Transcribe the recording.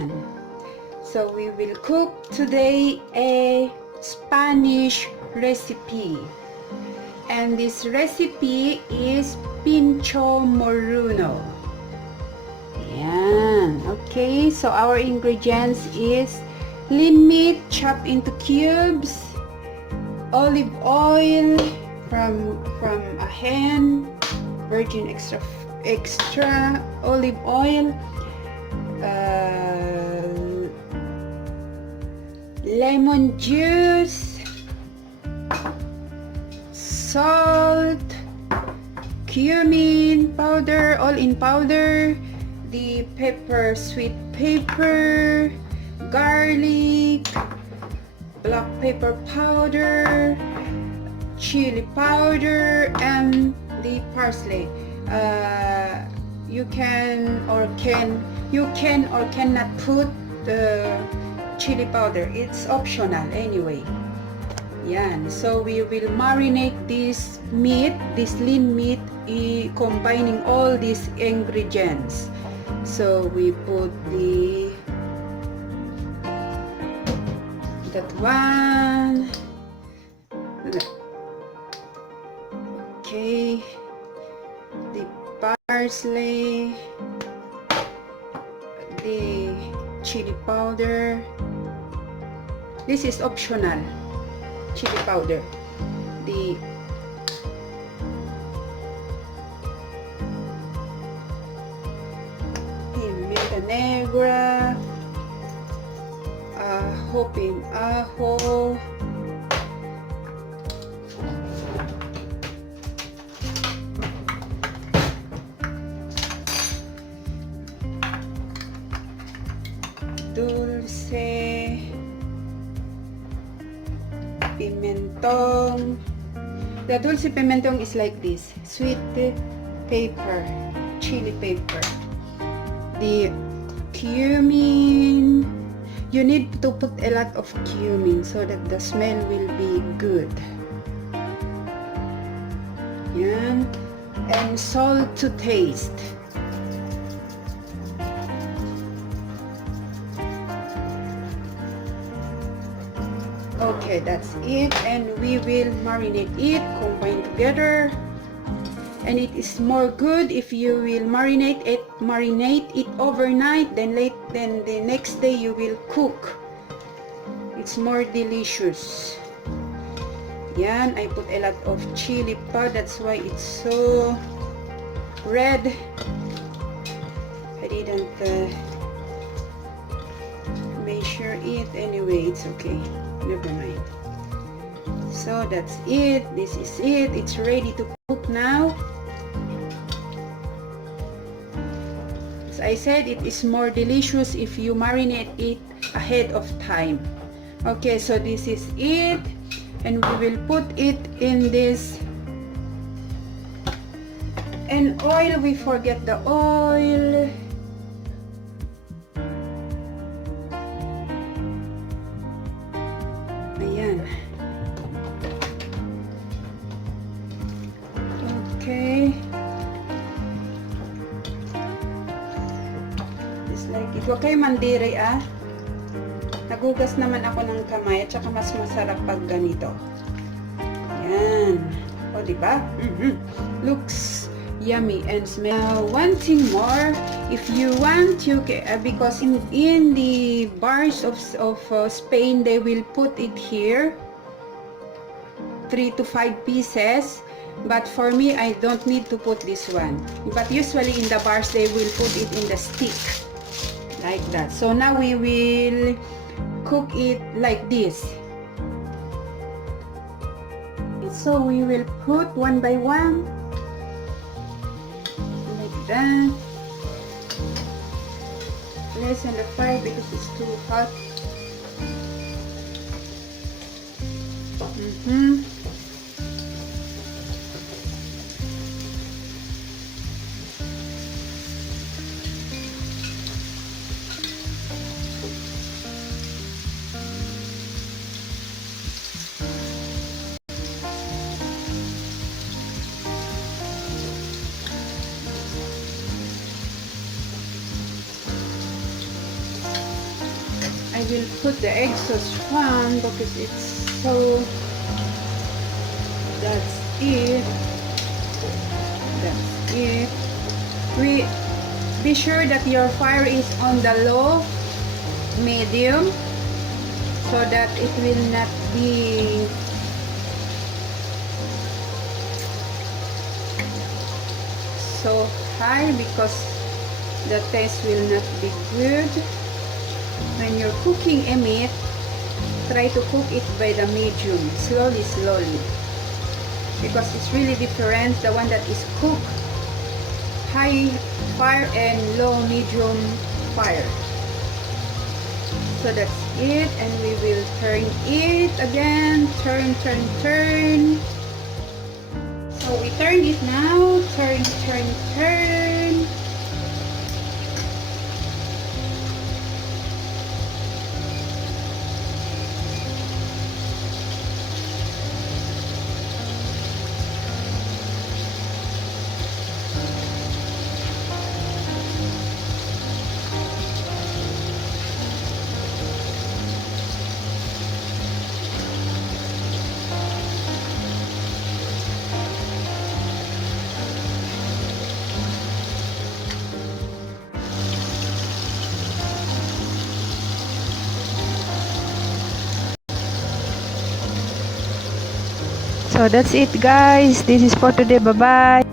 Yan. So we will cook today a Spanish recipe. And this recipe is pincho muruno. Yan. Okay, so our ingredients is lean meat chopped into cubes, olive oil from a hen, virgin extra olive oil, lemon juice, salt, cumin powder, all in powder, the pepper, sweet pepper, garlic, black pepper powder, chili powder, and the parsley. You can or cannot put the chili powder. It's optional anyway. Yan. So we will marinate this meat, this lean meat, combining all these ingredients. So we put that one. Okay. The parsley, the chili powder. This is optional. Chili powder. The pimienta negra, hoping ajo, dulce, pimentong. The dulce pimentong is like this. Sweet pepper, chili pepper. The cumin. You need to put a lot of cumin so that the smell will be good. Yan. And salt to taste. Okay, that's it, and we will marinate it, combine together. And it is more good if you will marinate it overnight, then the next day you will cook. It's more delicious. Yan, I put a lot of chili powder, that's why it's so red. I didn't measure it. Anyway, it's okay. Never mind. So that's it. This is it. It's ready to cook now. As I said, it is more delicious if you marinate it ahead of time. Okay, so this is it, and we will put it in this. And oil, we forget the oil. Ayan. Okay. Just like it. Huwag kayo mandiri Nagugas naman ako ng kamay at saka mas masarap pag ganito. Yan. O, diba? Looks yummy and smell. One thing more, if you want, you can, because in the bars of Spain, they will put it here, 3 to 5 pieces. But for me, I don't need to put this one. But usually in the bars, they will put it in the stick. Like that. So now we will cook it like this. So we will put one by one. Like that. Lessen the fire because it's too hot. will put the exhaust fan because it's so, that's it. That's it. Be sure that your fire is on the low, medium, so that it will not be so high, because the taste will not be good. When you're cooking a meat, try to cook it by the medium, slowly, because it's really different, the one that is cooked high fire and low medium fire. So that's it, and we will turn it again, turn. So we turn it now, turn. So that's it, guys. This is for today. Bye bye.